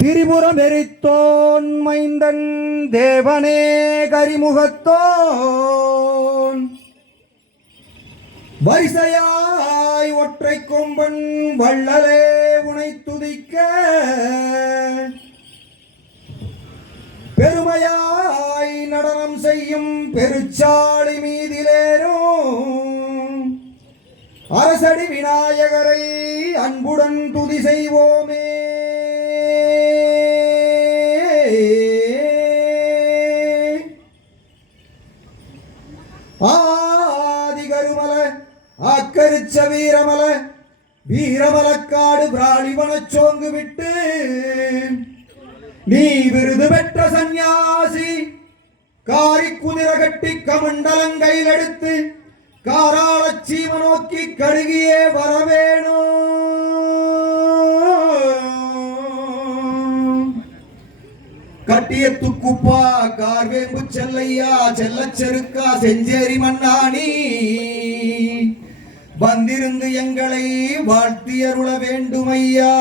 திரிபுரம் எரித்தோன் மைந்தன் தேவனே கரிமுகத்தோன். வரிசையாய் ஒற்றை கொம்பன் வள்ளலே உனை துதிக்க. பெருமையாய் நடனம் செய்யும் பெருச்சாளி மீதிலேரும் அரசடி விநாயகரை அன்புடன் துதி செய்வோமே. ஆதிகருமல ஆக்கரிச்ச வீரமல வீரமலக்காடு பிராணிவனச் சோங்கு விட்டு நீ விருது பெற்ற சந்நியாசி காரி குதிர கட்டி கமண்டலங்கையில் எடுத்து காராள சீம நோக்கி கழுகியே வரவேணும் கட்டிய துக்குப்பா கார்வேம்பு செல்லையா செல்ல செருக்கா செஞ்சேரி மன்னானி வந்திருந்து எங்களை வாழ்த்தியருள வேண்டுமையா.